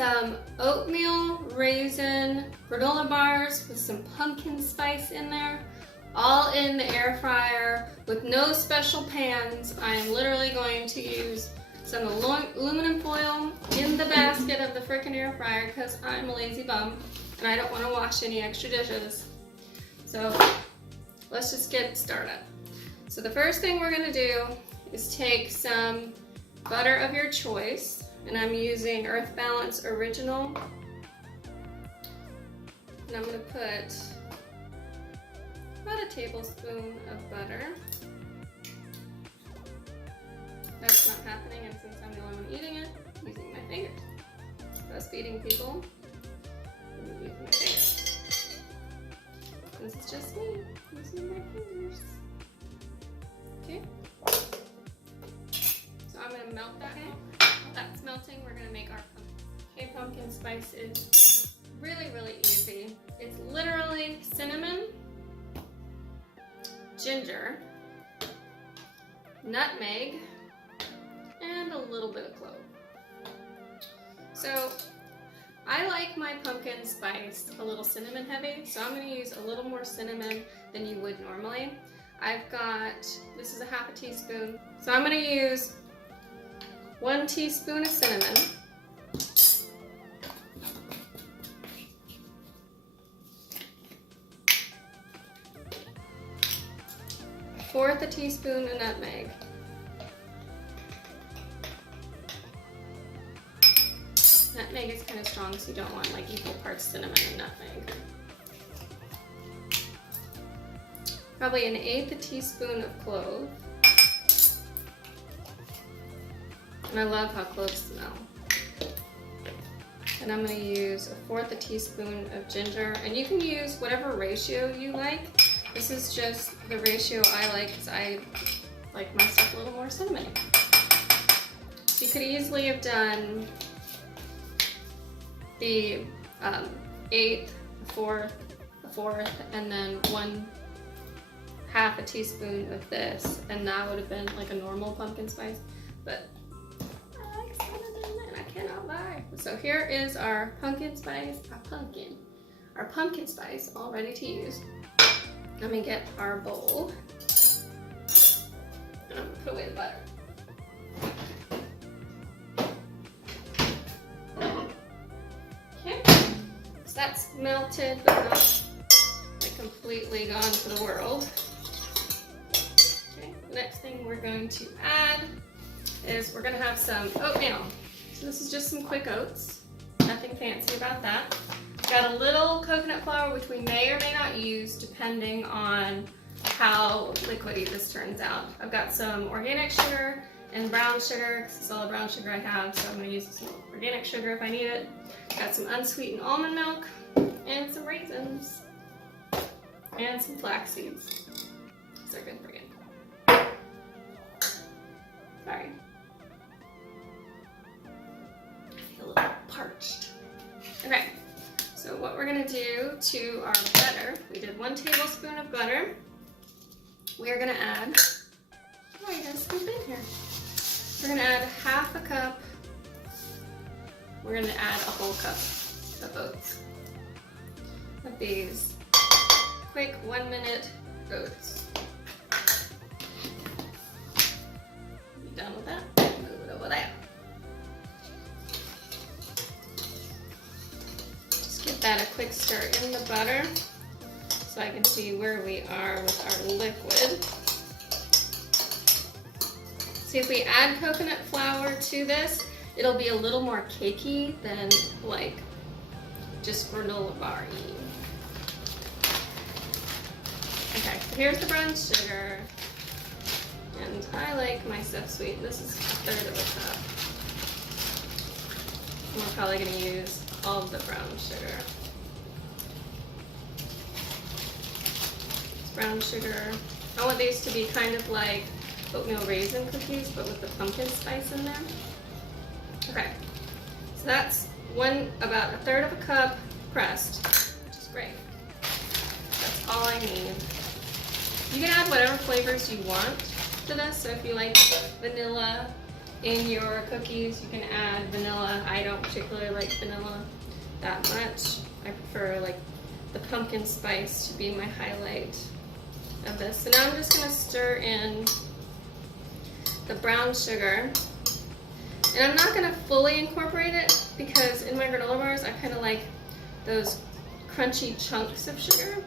some oatmeal raisin granola bars with some pumpkin spice in there, all in the air fryer with no special pans. I am literally going to use some aluminum foil in the basket of the frickin' air fryer because I'm a lazy bum and I don't want to wash any extra dishes. So let's just get started. So the first thing we're going to do is take some butter of your choice, and I'm using Earth Balance Original, and I'm going to put about a tablespoon of butter. That's not happening, and since I'm the only one eating it, I'm using my fingers. Breastfeeding people, I'm using my fingers. This is just me using my fingers. Okay. So I'm gonna melt that. Okay. While that's melting, we're gonna make our pumpkin. Okay, pumpkin spice is really, really easy. It's literally cinnamon, ginger, nutmeg, and a little bit of clove. So I like my pumpkin spice a little cinnamon heavy, so I'm going to use a little more cinnamon than you would normally. I've got, this is a half a teaspoon, so I'm going to use 1 teaspoon of cinnamon, a teaspoon of nutmeg, nutmeg is kind of strong, so you don't want like equal parts cinnamon and nutmeg. Probably 1/8 teaspoon of clove. And I love how cloves smell. And I'm going to use 1/4 teaspoon of ginger, and you can use whatever ratio you like. This is just the ratio I like because I like my stuff a little more cinnamony. So you could easily have done the 1/8, 1/4, and then 1/2 teaspoon of this, and that would have been like a normal pumpkin spice. But I like cinnamon and I cannot lie. So here is our pumpkin spice, our pumpkin spice all ready to use. Let me get our bowl, and I'm gonna put away the butter. Okay, so that's melted, but not like completely gone for the world. Okay, the next thing we're going to add is we're gonna have some oatmeal. So this is just some quick oats, nothing fancy about that. Got a little coconut flour, which we may or may not use depending on how liquidy this turns out. I've got some organic sugar and brown sugar, because it's all the brown sugar I have, so I'm going to use some organic sugar if I need it. Got some unsweetened almond milk, and some raisins, and some flax seeds. These are good for you. Sorry. I feel a little parched. Okay. So what we're going to do to our butter, we did 1 tablespoon of butter. We are going to add, oh, you gotta scoop in here. We're going to add 1/2 cup. We're going to add a whole cup of oats. Of these quick 1-minute oats. You done with that? Move it over there. Give that a quick stir in the butter so I can see where we are with our liquid. See, if we add coconut flour to this, it'll be a little more cakey than like just granola bar-y. Okay, so here's the brown sugar, and I like my stuff sweet. This is 1/3 of a cup. And we're probably going to use all of the brown sugar. It's brown sugar. I want these to be kind of like oatmeal raisin cookies, but with the pumpkin spice in them. Okay, so that's about 1/3 of a cup pressed, which is great. That's all I need. You can add whatever flavors you want to this. So if you like vanilla in your cookies. You can add vanilla. I don't particularly like vanilla that much. I prefer like the pumpkin spice to be my highlight of this. So now I'm just gonna stir in the brown sugar. And I'm not gonna fully incorporate it because in my granola bars, I kind of like those crunchy chunks of sugar.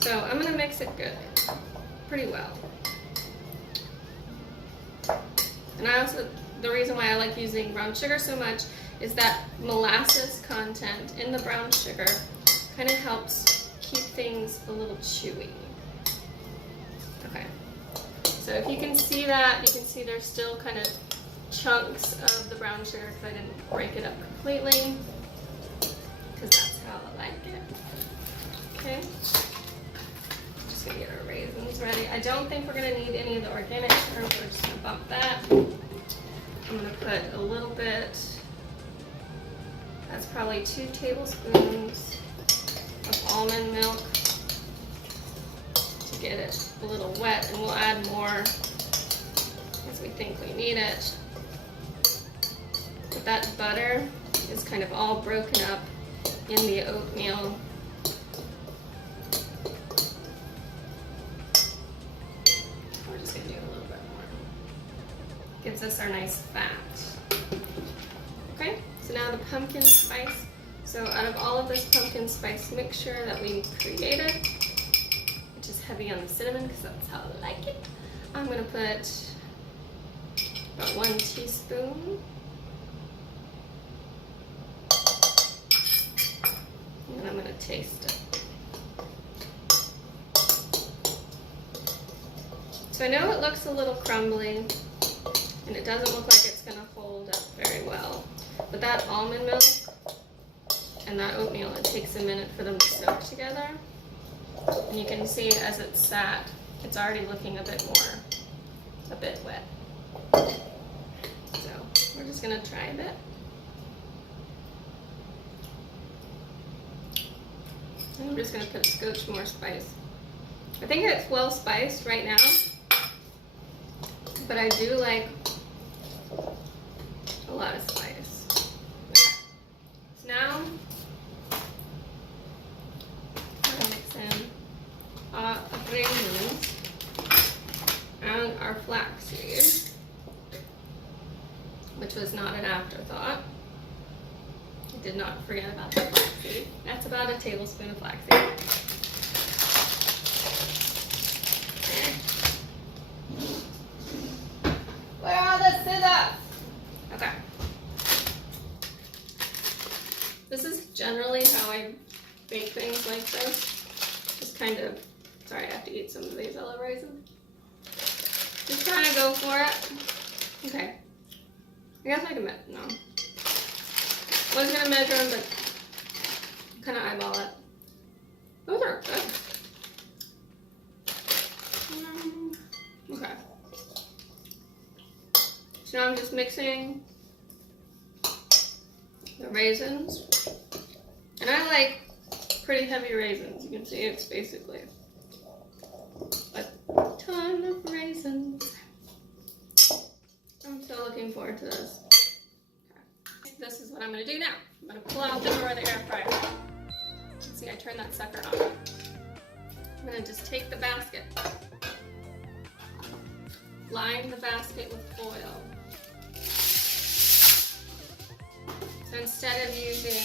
So I'm gonna mix it good, pretty well. And I also, the reason why I like using brown sugar so much is that molasses content in the brown sugar kind of helps keep things a little chewy. Okay, so if you can see that, you can see there's still kind of chunks of the brown sugar because I didn't break it up completely, because that's how I like it. Okay, just gonna get our raisins ready. I don't think we're gonna need any of the organic sugar, we're just gonna bump that. I'm gonna put a little bit, that's probably 2 tablespoons of almond milk to get it a little wet, and we'll add more as we think we need it. But that butter is kind of all broken up in the oatmeal. We're just gonna do a little bit more. Gives us our nice fat. Okay, so now the pumpkin spice. So out of all of this pumpkin spice mixture that we created, which is heavy on the cinnamon because that's how I like it, I'm gonna put about 1 teaspoon. And I'm gonna taste it. So I know it looks a little crumbly, and it doesn't look like it's gonna hold up very well. But that almond milk and that oatmeal, it takes a minute for them to soak together. And you can see as it's sat, it's already looking a bit wet. So we're just gonna try a bit. I'm just gonna put a scotch more spice. I think it's well spiced right now, but I do like a lot of spice. So now I'm gonna mix in our raisins and our flaxseed, which was not an afterthought. I did not forget about the flaxseed. That's about a tablespoon of flaxseed. Where are the scissors? Okay. This is generally how I bake things like this. Just kind of, sorry, I have to eat some of these yellow raisins. Just kind of go for it. Okay. I guess I can, no. I was gonna measure them, but kind of eyeball it. Those are good. Okay. So now I'm just mixing the raisins. And I like pretty heavy raisins. You can see it's basically a ton of raisins. I'm so looking forward to this. This is what I'm going to do now. I'm going to pull out the door of the air fryer. See, I turned that sucker on. I'm going to just take the basket, line the basket with foil. So instead of using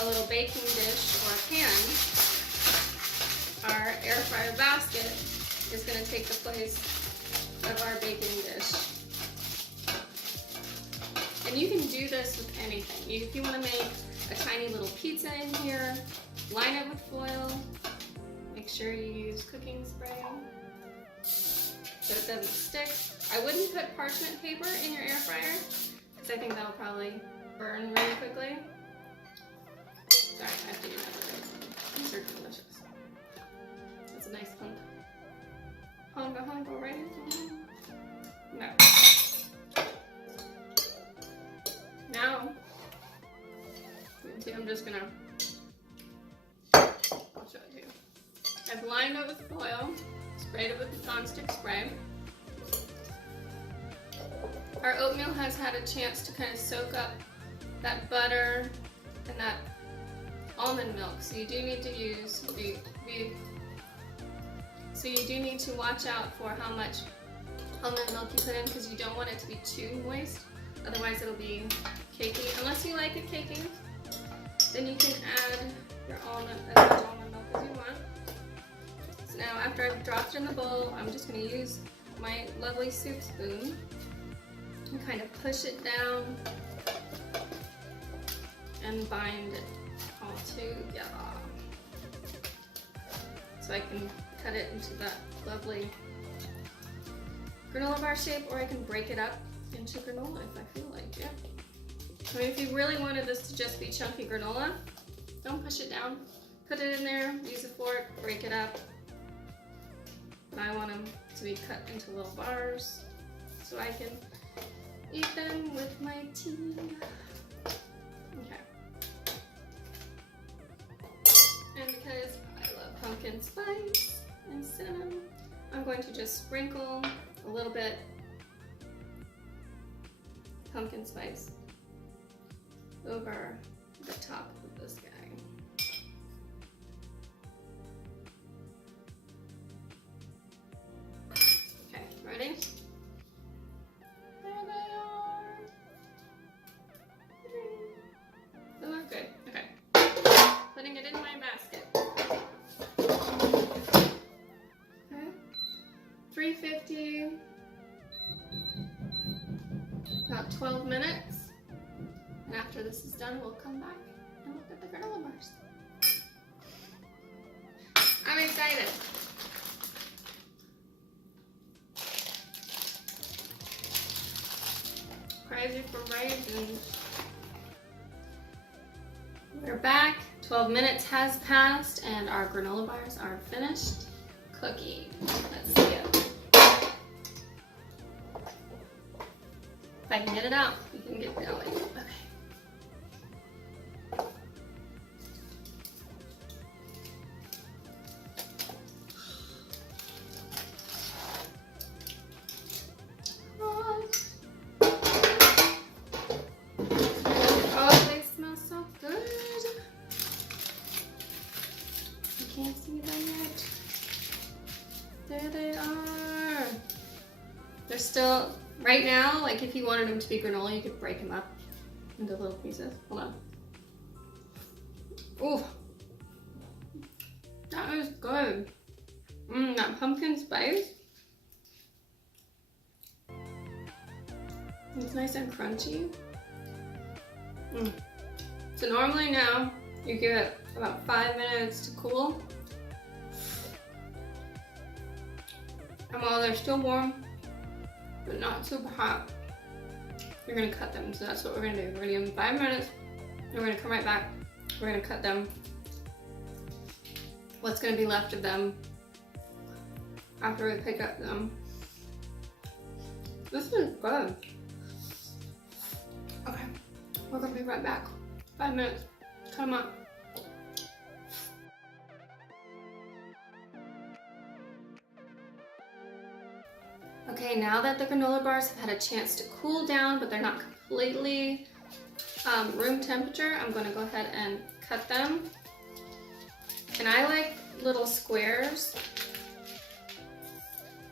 a little baking dish or a pan, our air fryer basket is going to take the place of our baking dish. And you can do this with anything. If you want to make a tiny little pizza in here, line it with foil. Make sure you use cooking spray so it doesn't stick. I wouldn't put parchment paper in your air fryer because I think that'll probably burn really quickly. Sorry, I have to eat another. These are delicious. That's a nice hunk. Hunk, right? No. Now, see, I'm just gonna, I'll show it to you. I've lined it with foil, sprayed it with the nonstick spray. our oatmeal has had a chance to kind of soak up that butter and that almond milk, so you do need to use so you do need to watch out for how much almond milk you put in, because you don't want it to be too moist, otherwise it'll be cakey. Unless you like it cakey, then you can add your as much almond milk as you want. So now after I've dropped it in the bowl, I'm just going to use my lovely soup spoon and kind of push it down and bind it all together. So I can cut it into that lovely granola bar shape, or I can break it up into granola if I feel like it. I mean, if you really wanted this to just be chunky granola, don't push it down. Put it in there, use a fork, break it up. But I want them to be cut into little bars so I can eat them with my tea. Okay. And because I love pumpkin spice and cinnamon, I'm going to just sprinkle a little bit pumpkin spice over the top of this guy. Okay, ready? There they are. They look good. Okay. Putting it in my basket. Okay. 350. About 12 minutes. And after this is done, we'll come back and look at the granola bars. I'm excited. Crazy for raisins. We're back. 12 minutes has passed and our granola bars are finished cooking. Let's see it. If I can get it out, we can get going. Okay. Oh, they smell so good. You can't see them yet. There they are. They're still, right now, like if you wanted them to be granola, you could break them up into little pieces. Hold on. Ooh. That is good. That pumpkin spice. It's nice and crunchy. So normally now, you give it about 5 minutes to cool. And while they're still warm, but not super hot, you're gonna cut them. So that's what we're gonna do. We're gonna give them 5 minutes, and we're gonna come right back. We're gonna cut them. What's gonna be left of them after we pick up them. This is good. Okay, we're gonna be right back. 5 minutes, cut them up. Okay, now that the granola bars have had a chance to cool down, but they're not completely room temperature, I'm going to go ahead and cut them. And I like little squares.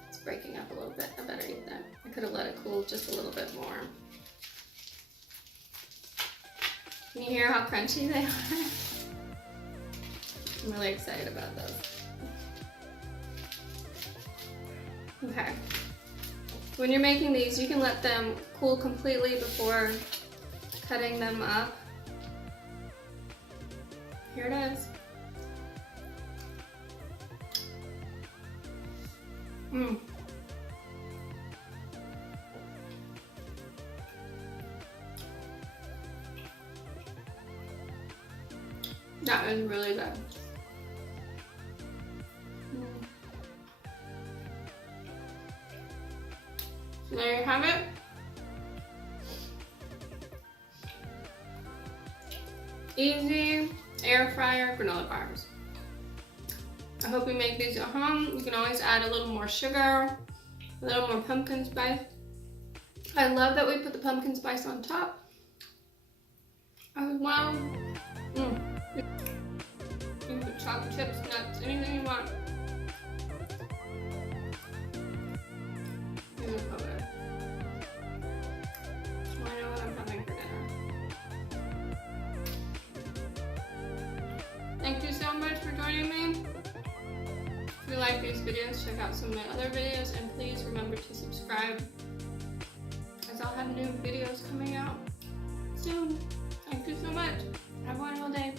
It's breaking up a little bit. I better eat that. I could have let it cool just a little bit more. Can you hear how crunchy they are? I'm really excited about those. Okay. When you're making these, you can let them cool completely before cutting them up. Here it is. That is really good. So there you have it. Easy air fryer granola bars. I hope you make these at home. You can always add a little more sugar, a little more pumpkin spice, I love that we put the pumpkin spice on top as well. You can put chocolate chips, nuts, anything you want. I love it. I know what I'm having for dinner. Thank you so much for joining me. If you like these videos, check out some of my other videos, and please remember to subscribe, as I'll have new videos coming out soon. Thank you so much. Have a wonderful day.